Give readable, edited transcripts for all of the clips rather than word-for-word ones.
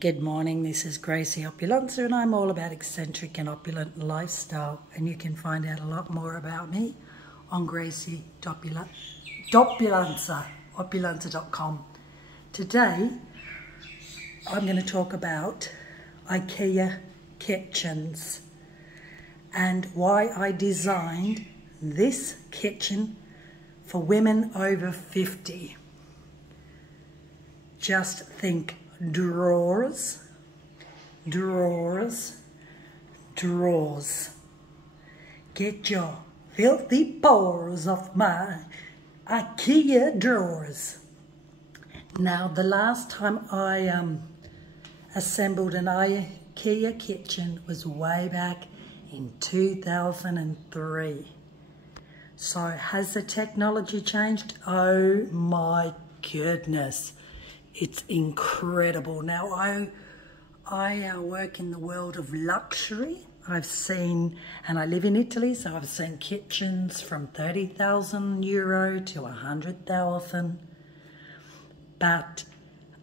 Good morning, this is Gracie Opulenza and I'm all about eccentric and opulent lifestyle, and you can find out a lot more about me on Opulenza.com. Today I'm going to talk about Ikea kitchens and why I designed this kitchen for women over 50. Just think drawers, drawers, drawers. Get your filthy paws off my Ikea drawers. Now, the last time I assembled an Ikea kitchen was way back in 2003. So has the technology changed? Oh my goodness. It's incredible. Now, I work in the world of luxury. I've seen, and I live in Italy, so I've seen kitchens from 30,000 euro to 100,000. But,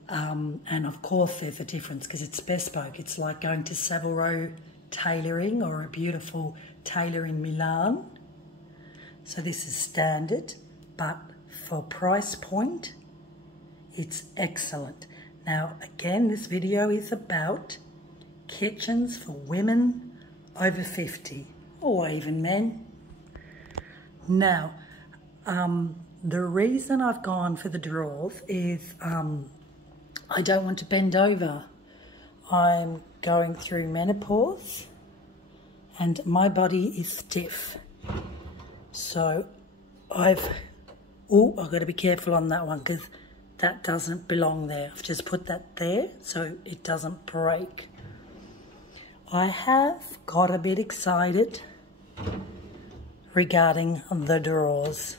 and of course there's a difference because it's bespoke. It's like going to Savile Row tailoring or a beautiful tailor in Milan. So this is standard, but for price point, it's excellent. Now, again, this video is about kitchens for women over 50, or even men. Now, the reason I've gone for the drawers is I don't want to bend over. I'm going through menopause and my body is stiff. So I've got to be careful on that one because that doesn't belong there. I've just put that there so it doesn't break. I have got a bit excited regarding the drawers.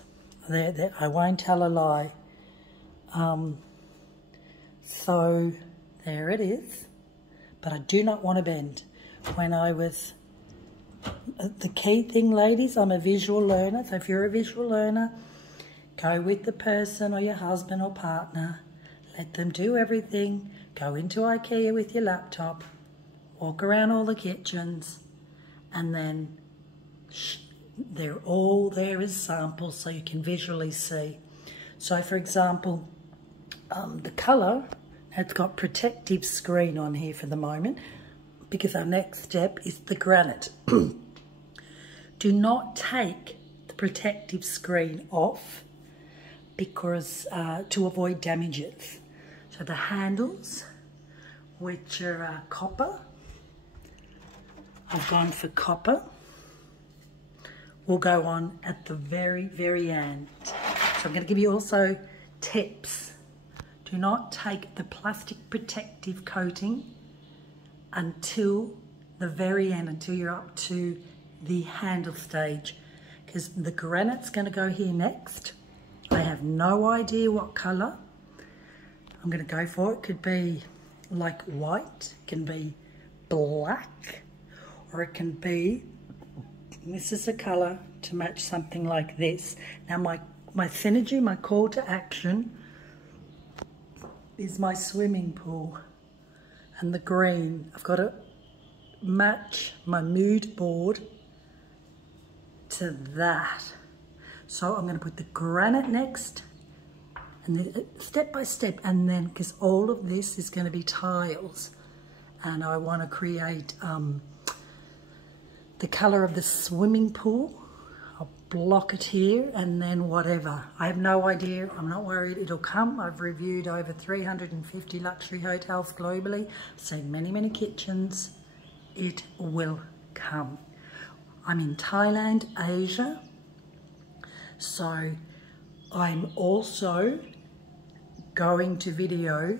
I won't tell a lie. So there it is. But I do not want to bend. The key thing, ladies, I'm a visual learner. So if you're a visual learner, go with the person or your husband or partner. Let them do everything. Go into Ikea with your laptop. Walk around all the kitchens. And then they're all there as samples so you can visually see. So for example, the colour, it's got protective screen on here for the moment because our next step is the granite. Do not take the protective screen off because to avoid damages. So the handles, which are copper, I've gone for copper, will go on at the very, very end. So I'm going to give you also tips. Do not take the plastic protective coating until the very end, until you're up to the handle stage, because the granite's going to go here next. I have no idea what colour I'm going to go for. It could be like white, it can be black, or it can be, this is a colour to match something like this. Now my synergy, my call to action is my swimming pool and the green. I've got to match my mood board to that. So I'm going to put the granite next, and then step by step, and then because all of this is going to be tiles, and I want to create the colour of the swimming pool. I'll block it here, and then whatever. I have no idea. I'm not worried. It'll come. I've reviewed over 350 luxury hotels globally. I've seen many, many kitchens. It will come. I'm in Thailand, Asia. So I'm also going to video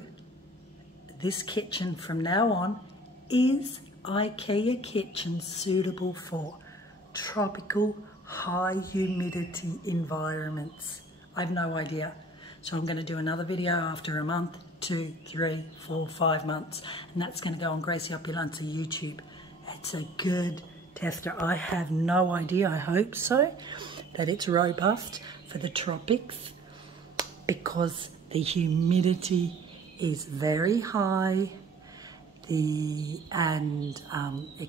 this kitchen from now on. Is Ikea kitchen suitable for tropical high humidity environments? I have no idea. So I'm going to do another video after a month, 2, 3, 4, 5 months, and that's going to go on Gracie Opulenza YouTube. It's a good tester. I have no idea, I hope so, that it's robust for the tropics because the humidity is very high It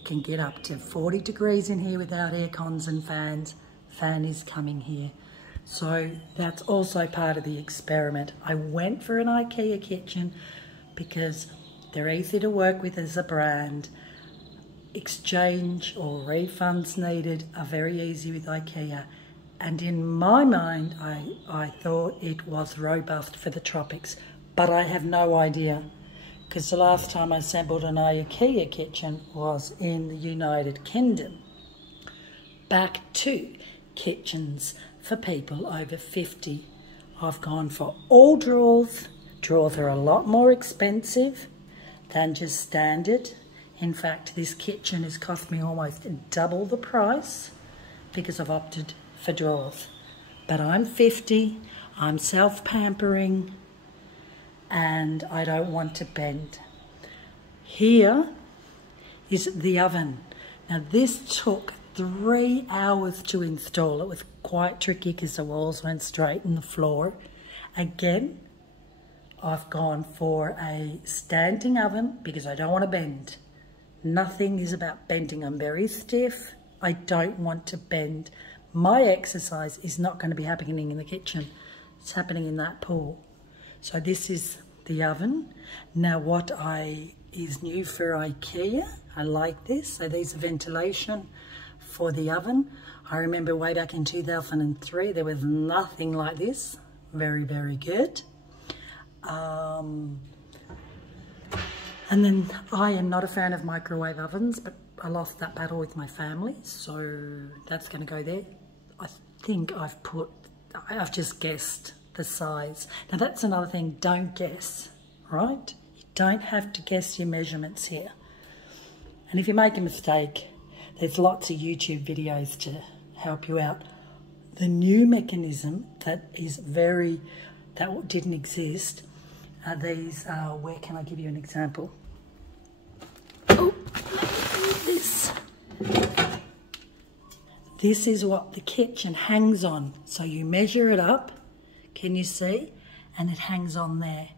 can get up to 40 degrees in here without air cons and fans. Fan is coming here. So that's also part of the experiment. I went for an Ikea kitchen because they're easy to work with as a brand. Exchange or refunds needed are very easy with Ikea. And in my mind, I thought it was robust for the tropics, but I have no idea, because the last time I assembled an Ikea kitchen was in the United Kingdom. Back to kitchens for people over 50. I've gone for all drawers. Drawers are a lot more expensive than just standard. In fact, this kitchen has cost me almost double the price because I've opted for drawers. But I'm 50, I'm self-pampering, and I don't want to bend. Here is the oven. Now this took 3 hours to install. It was quite tricky because the walls went straight in the floor. Again, I've gone for a standing oven because I don't want to bend. Nothing is about bending. I'm very stiff. I don't want to bend. My exercise is not going to be happening in the kitchen. It's happening in that pool. So this is the oven. Now what is new for Ikea, I like this. So these are ventilation for the oven. I remember way back in 2003, there was nothing like this. Very, very good. And then I am not a fan of microwave ovens, but I lost that battle with my family, so that's going to go there. I think I've just guessed the size. Now that's another thing, don't guess, right? You don't have to guess your measurements here. And if you make a mistake, there's lots of YouTube videos to help you out. The new mechanism that didn't exist are these, where can I give you an example? Oh, this. This is what the kitchen hangs on. So you measure it up, can you see? And it hangs on there.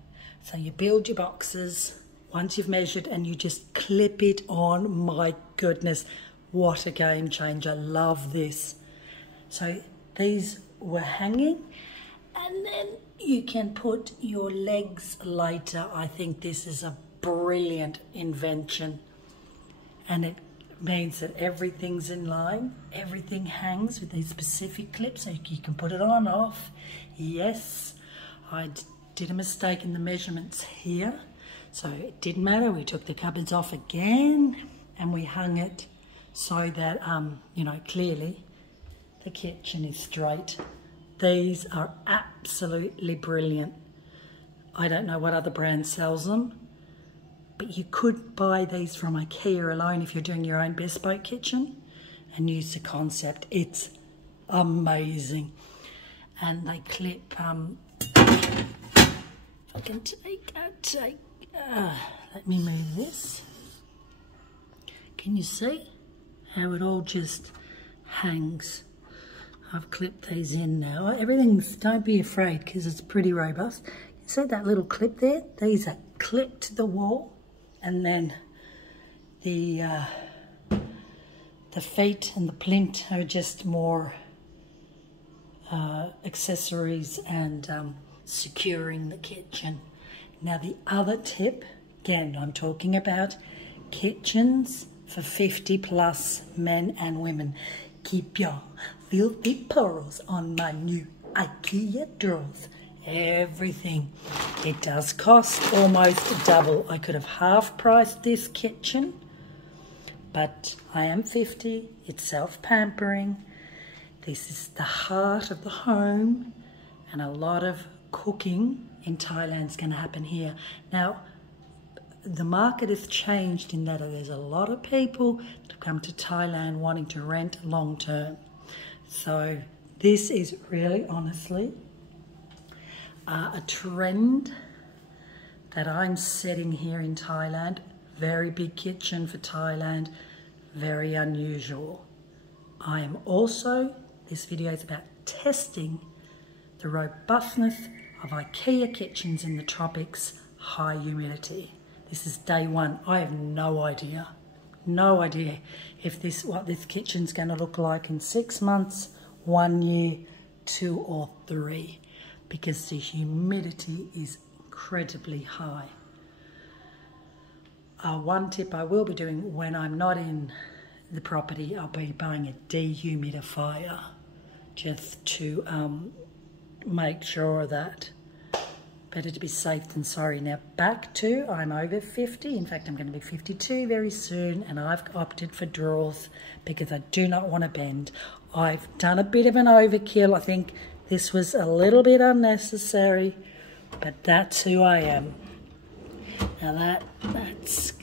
So you build your boxes once you've measured and you just clip it on. My goodness, what a game changer. Love this. So these were hanging, and then you can put your legs later. I think this is a brilliant invention, and it means that everything's in line. Everything hangs with these specific clips, so you can put it on, off. Yes, I did a mistake in the measurements here, so it didn't matter. We took the cupboards off again and we hung it so that, you know, clearly the kitchen is straight. These are absolutely brilliant. I don't know what other brand sells them, but you could buy these from Ikea alone if you're doing your own bespoke kitchen and use the concept. It's amazing. And they clip, if I can let me move this. Can you see how it all just hangs? I've clipped these in now. Everything's, don't be afraid because it's pretty robust. You see that little clip there? These are clipped to the wall, and then the feet and the plinth are just more accessories and securing the kitchen. Now the other tip, again, I'm talking about kitchens for 50 plus men and women. Keep your filthy pearls on my new Ikea drawers. Everything. It does cost almost double. I could have half priced this kitchen, but I am 50. It's self-pampering. This is the heart of the home, and a lot of cooking in Thailand is going to happen here. Now, the market has changed in that there's a lot of people that have come to Thailand wanting to rent long term. So this is really honestly a trend that I'm setting here in Thailand. Very big kitchen for Thailand, very unusual. I am also, this video is about testing the robustness of Ikea kitchens in the tropics, high humidity. This is day one. I have no idea if what this kitchen's going to look like in 6 months, 1 year, 2 or 3, because the humidity is incredibly high. One tip I will be doing when I'm not in the property, I'll be buying a dehumidifier just to make sure that better to be safe than sorry. Now back to, I'm over 50. In fact, I'm going to be 52 very soon, and I've opted for drawers because I do not want to bend. I've done a bit of an overkill. I think this was a little bit unnecessary, but that's who I am. Now that's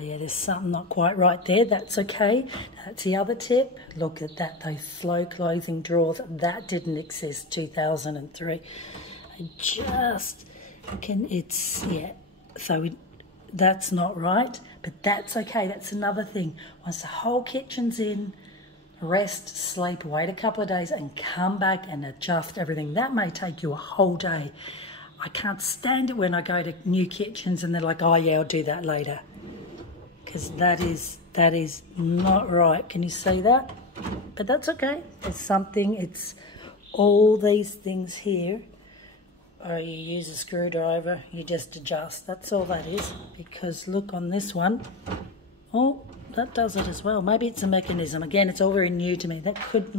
yeah, there's something not quite right there. That's okay. That's the other tip. Look at that, those slow closing drawers. That didn't exist 2003. That's not right, but that's okay. That's another thing. Once the whole kitchen's in, rest, sleep, wait a couple of days and come back and adjust everything. That may take you a whole day. I can't stand it when I go to new kitchens and they're like, oh yeah, I'll do that later. Because that is not right. Can you see that? But that's okay. It's something, it's all these things here. Or you use a screwdriver, you just adjust. That's all that is. Because look on this one. Oh, that does it as well. Maybe it's a mechanism. Again, it's all very new to me. That could,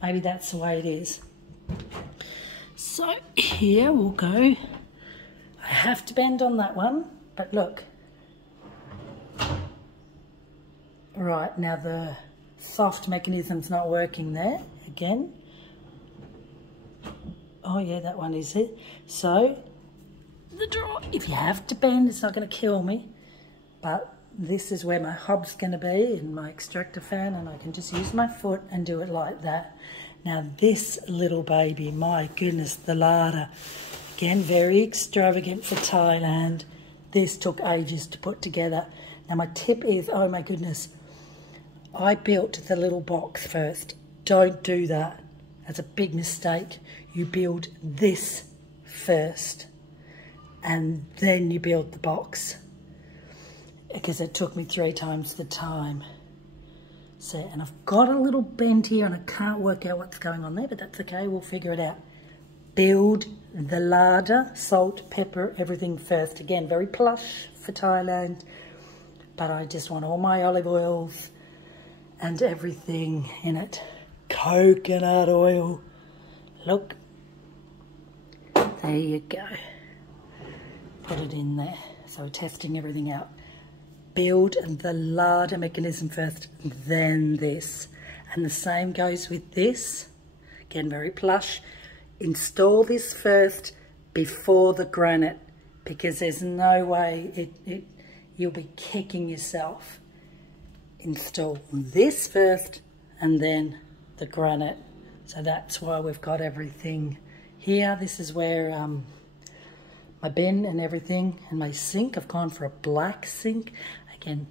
maybe that's the way it is. So here we'll go. I have to bend on that one, but look. Right, now the soft mechanism's not working there again. Oh yeah, that one is it. So the drawer, if you have to bend, it's not going to kill me, but this is where my hob's going to be and my extractor fan, and I can just use my foot and do it like that. Now this little baby, my goodness, the larder, again very extravagant for Thailand. This took ages to put together. Now my tip is, oh my goodness, I built the little box first. Don't do that. That's a big mistake. You build this first and then you build the box, because it took me 3 times the time. So, and I've got a little bend here and I can't work out what's going on there, but that's okay, we'll figure it out. Build the larder, salt, pepper, everything first. Again, very plush for Thailand, but I just want all my olive oils and everything in it. Coconut oil. Look. There you go. Put it in there. So we're testing everything out. Build the larder mechanism first, then this. And the same goes with this. Again, very plush. Install this first before the granite, because there's no way you'll be kicking yourself. Install this first and then the granite. So that's why we've got everything here. This is where my bin and everything, and my sink. I've gone for a black sink. Again,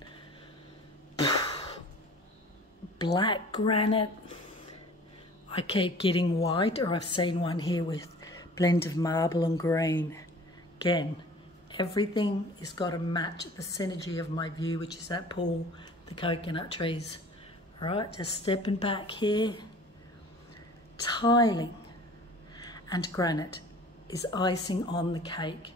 black granite. I keep getting white, or I've seen one here with blend of marble and green. Again, everything has got to match the synergy of my view, which is that pool, the coconut trees. All right, just stepping back here. Tiling and granite is icing on the cake.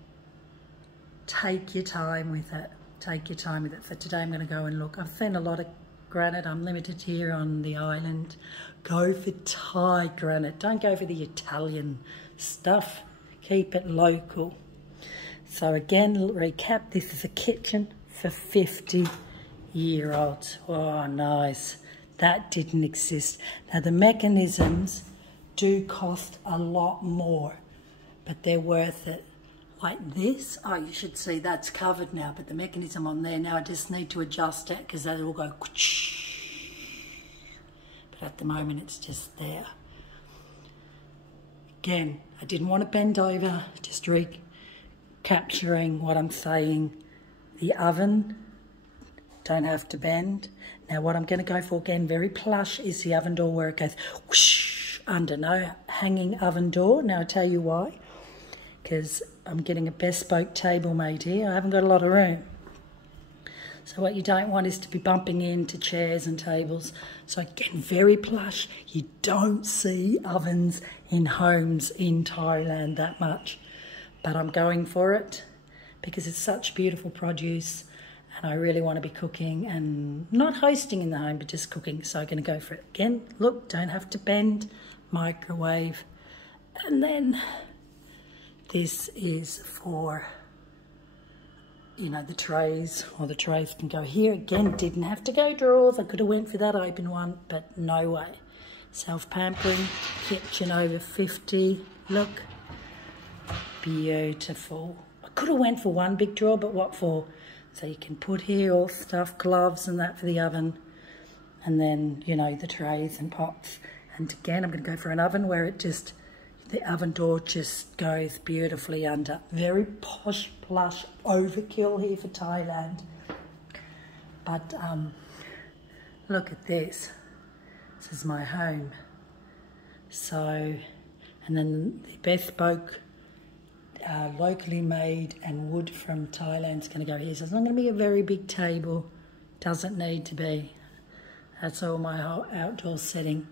Take your time with it. Take your time with it. So today I'm going to go and look. I've seen a lot of granite. I'm limited here on the island. Go for Thai granite. Don't go for the Italian stuff. Keep it local. So again, recap. This is a kitchen for 50-year-olds. Oh, nice. That didn't exist. Now the mechanisms do cost a lot more, but they're worth it. Like this, oh, you should see that's covered now, but the mechanism on there, now I just need to adjust it because that'll go, but at the moment it's just there. Again, I didn't want to bend over, just recapturing what I'm saying. The oven, don't have to bend. Now what I'm going to go for, again, very plush, is the oven door where it goes whoosh under. No hanging oven door. Now I'll tell you why. Because because I'm getting a bespoke table made here. I haven't got a lot of room. So what you don't want is to be bumping into chairs and tables. So again, very plush. You don't see ovens in homes in Thailand that much. But I'm going for it because it's such beautiful produce and I really want to be cooking and not hosting in the home, but just cooking. So I'm going to go for it. Again, look, don't have to bend, microwave. And then this is for, you know, the trays, or the trays can go here. Again, didn't have to go drawers. I could have went for that open one, but no way. Self-pampering, kitchen over 50. Look, beautiful. I could have went for one big drawer, but what for? So you can put here all stuff, gloves and that for the oven. And then, you know, the trays and pots. And again, I'm going to go for an oven where it just, the oven door just goes beautifully under. Very posh, plush overkill here for Thailand. But look at this. This is my home. So, and then the bespoke, locally made and wood from Thailand is going to go here. So it's not going to be a very big table. Doesn't need to be. That's all my whole outdoor setting.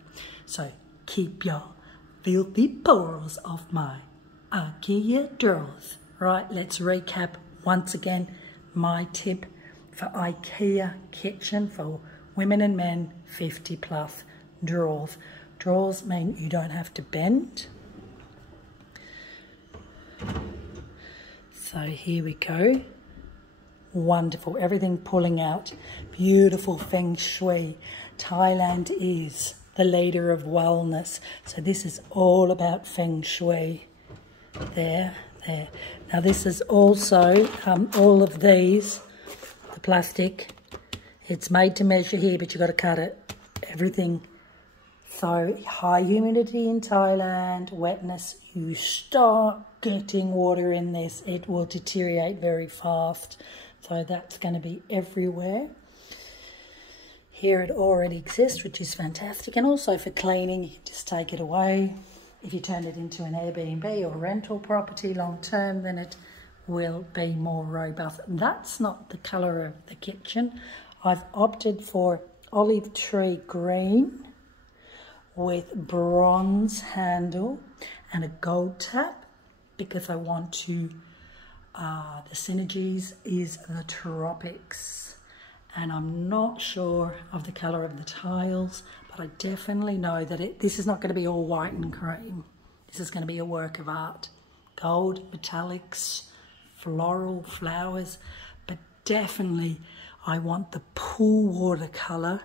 So keep your filthy paws off my Ikea drawers. Right, let's recap once again my tip for Ikea kitchen for women and men 50 plus drawers. Drawers mean you don't have to bend. So here we go. Wonderful, everything pulling out. Beautiful feng shui. Thailand is the leader of wellness. So this is all about feng shui. There. Now this is also, all of these, the plastic, it's made to measure here, but you've got to cut it. Everything. So high humidity in Thailand, wetness, you start getting water in this, it will deteriorate very fast. So that's going to be everywhere. Here it already exists, which is fantastic. And also for cleaning, you can just take it away. If you turn it into an Airbnb or rental property long term, then it will be more robust. That's not the colour of the kitchen. I've opted for olive tree green with bronze handle and a gold tap because I want to, the synergies is the tropics. And I'm not sure of the colour of the tiles, but I definitely know that this is not going to be all white and cream. This is going to be a work of art. Gold, metallics, floral, flowers, but definitely I want the pool water colour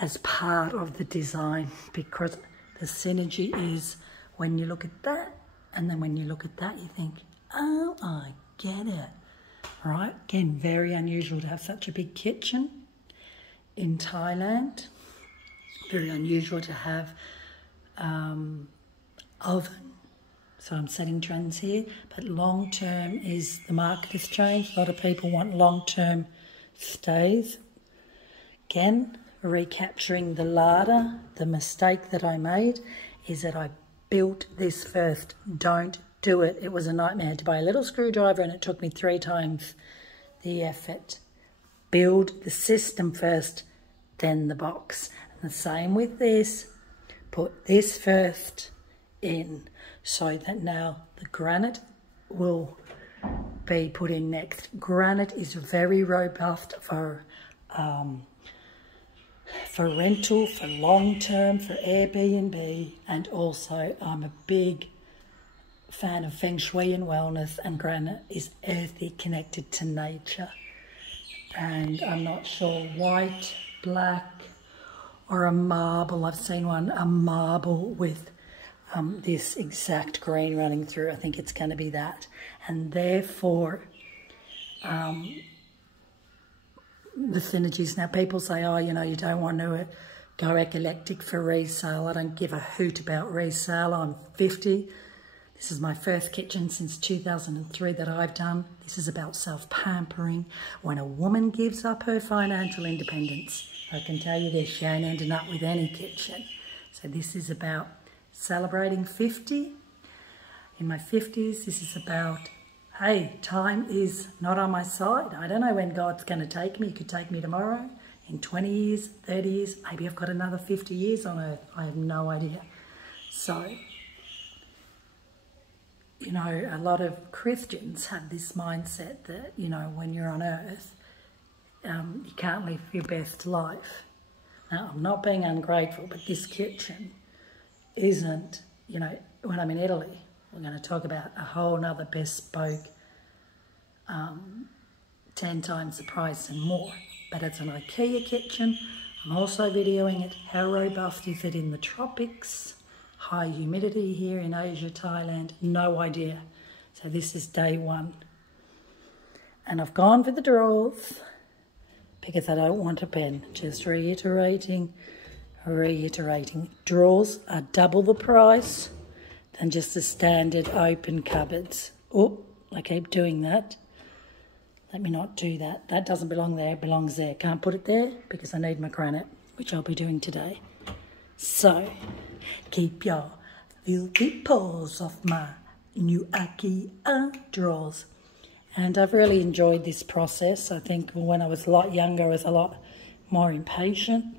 as part of the design because the synergy is when you look at that and then when you look at that you think, oh, I get it. Right, again, very unusual to have such a big kitchen in Thailand. Very unusual to have oven. So I'm setting trends here, but long term is the market has changed. A lot of people want long term stays. Again, recapturing the larder. The mistake that I made is that I built this first. Don't do it. It was a nightmare. I had to buy a little screwdriver and it took me 3 times the effort. Build the system first, then the box. And the same with this. Put this first in so that now the granite will be put in next. Granite is very robust for rental, for long term, for Airbnb, and also I'm a big fan of feng shui and wellness, and granite is earthy, connected to nature. And I'm not sure, white, black, or a marble. I've seen one, a marble with this exact green running through. I think it's going to be that. And therefore, the synergies. Now people say, oh, you know, you don't want to go eclectic for resale. I don't give a hoot about resale. I'm 50. This is my first kitchen since 2003 that I've done. This is about self-pampering. When a woman gives up her financial independence, I can tell you this, she ain't ending up with any kitchen. So this is about celebrating 50. in my 50s. This is about, hey, time is not on my side. I don't know when God's going to take me. He could take me tomorrow, in 20 years, 30 years. Maybe I've got another 50 years on earth. I have no idea. So, you know, a lot of Christians have this mindset that, you know, when you're on earth, you can't live your best life. Now, I'm not being ungrateful, but this kitchen isn't, you know, when I'm in Italy, we're going to talk about a whole nother bespoke, 10 times the price and more. But it's an Ikea kitchen. I'm also videoing it. How robust is it in the tropics? High humidity here in Asia, Thailand, no idea. So this is day one. And I've gone for the drawers because I don't want a pen. Just reiterating. Drawers are double the price than just the standard open cupboards. Oh, I keep doing that. Let me not do that. That doesn't belong there, it belongs there. Can't put it there because I need my granite, which I'll be doing today. So, keep your filthy paws off my new Ikea drawers. And I've really enjoyed this process. I think when I was a lot younger, I was a lot more impatient.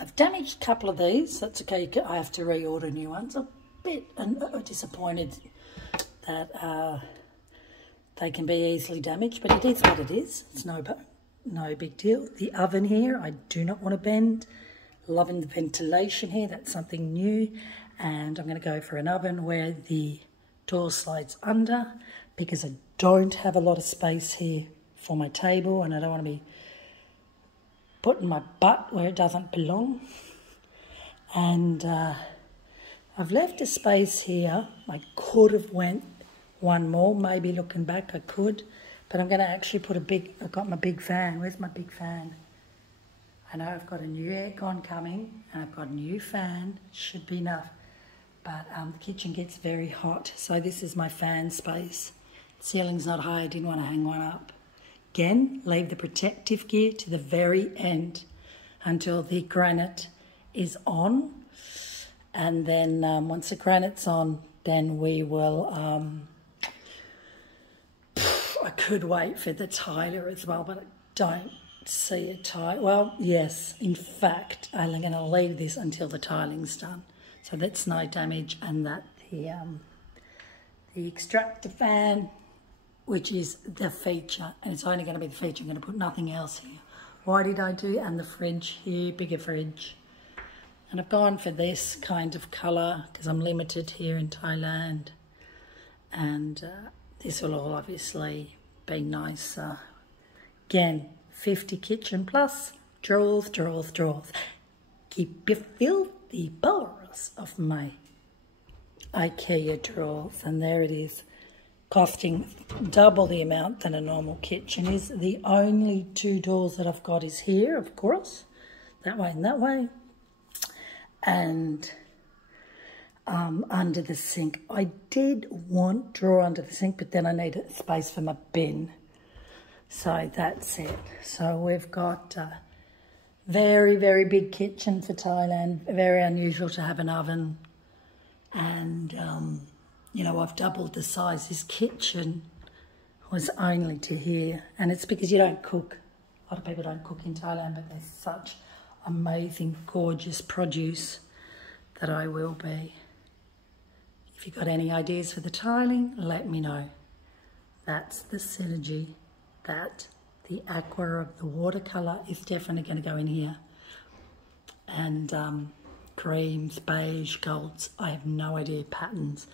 I've damaged a couple of these. That's okay. I have to reorder new ones. A bit disappointed that they can be easily damaged, but it is what it is. It's no big deal. The oven here, I do not want to bend. Loving the ventilation here. That's something new. And I'm going to go for an oven where the door slides under, because I don't have a lot of space here for my table, and I don't want to be putting my butt where it doesn't belong. And I've left a space here. I could have went one more, maybe looking back I could, but I'm going to actually put I've got my big fan. Where's my big fan? I know I've got a new aircon coming, and I've got a new fan. Should be enough. But the kitchen gets very hot, so this is my fan space. The ceiling's not high, I didn't want to hang one up. Again, leave the protective gear to the very end until the granite is on. And then once the granite's on, then we will... I could wait for the tiler as well, but I don't see a tile. Well, yes, in fact, I'm going to leave this until the tiling's done. So that's no damage, and that the extractor fan, which is the feature, and it's only going to be the feature. I'm going to put nothing else here. Why did I do? And the fridge here, bigger fridge. And I've gone for this kind of colour because I'm limited here in Thailand. And this will all obviously be nicer. Again, 50 kitchen plus, drawers. Keep your filthy paws off my Ikea drawers. And there it is, costing double the amount than a normal kitchen is. The only two doors that I've got is here, of course, that way and that way. And under the sink. I did want drawer under the sink, but then I needed space for my bin. So that's it. So we've got a very, very big kitchen for Thailand. Very unusual to have an oven. And, you know, I've doubled the size. This kitchen was only to here. And it's because you don't cook. A lot of people don't cook in Thailand, but there's such amazing, gorgeous produce that I will be. If you've got any ideas for the tiling, let me know. That's the synergy. That the aqua of the watercolour is definitely going to go in here. And creams, beige, golds, I have no idea, patterns.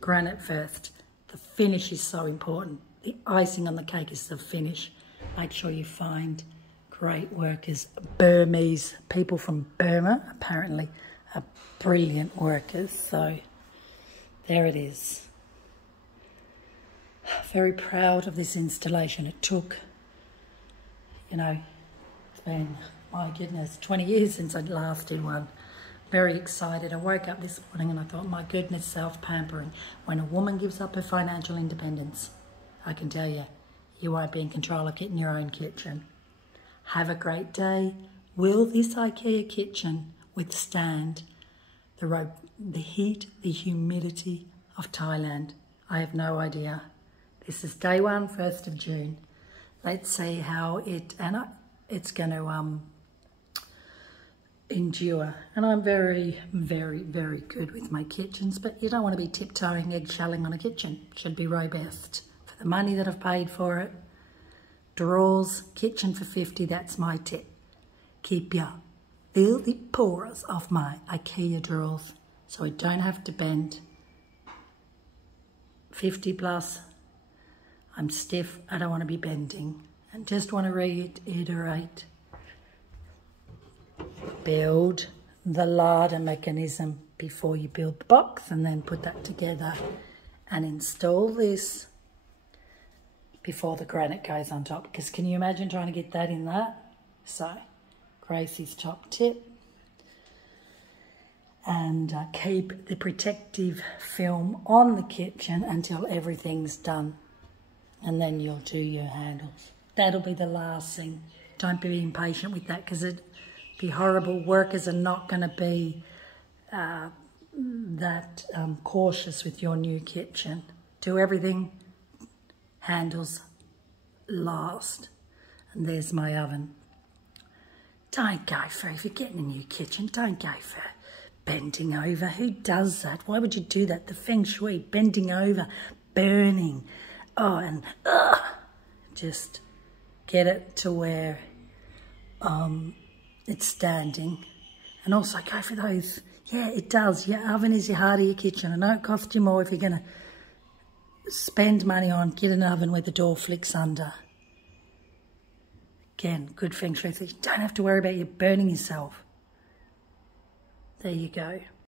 Granite first. The finish is so important. The icing on the cake is the finish. Make sure you find great workers. Burmese, people from Burma apparently are brilliant workers. So there it is. Very proud of this installation. It took, you know, it's been, my goodness, 20 years since I last did one. Very excited. I woke up this morning and I thought, my goodness, self-pampering. When a woman gives up her financial independence, I can tell you, you won't be in control of getting your own kitchen. Have a great day. Will this IKEA kitchen withstand the heat, the humidity of Thailand. I have no idea. This is day one, 1st of June. Let's see how it's going to endure. And I'm very, very, very good with my kitchens, but you don't want to be tiptoeing, eggshelling on a kitchen. It should be robust. For the money that I've paid for it, drawers, kitchen for 50, that's my tip. Keep your filthy paws off my Ikea drawers so I don't have to bend. 50 plus, I'm stiff, I don't want to be bending. And just want to reiterate, build the larder mechanism before you build the box, and then put that together and install this before the granite goes on top. Because can you imagine trying to get that in that? So, Gracie's top tip. And keep the protective film on the kitchen until everything's done. And then you'll do your handles. That'll be the last thing. Don't be impatient with that, because it'd be horrible. Workers are not going to be that cautious with your new kitchen. Do everything, handles last. And there's my oven. Don't go for, if you're getting a new kitchen, don't go for bending over. Who does that? Why would you do that? The feng shui, bending over, burning. Oh, and just get it to where it's standing. And also go for those. Yeah, it does. Your oven is your heart of your kitchen. I know it costs you more if you're going to spend money on, get an oven where the door flicks under. Again, good feng shui. You don't have to worry about you burning yourself. There you go.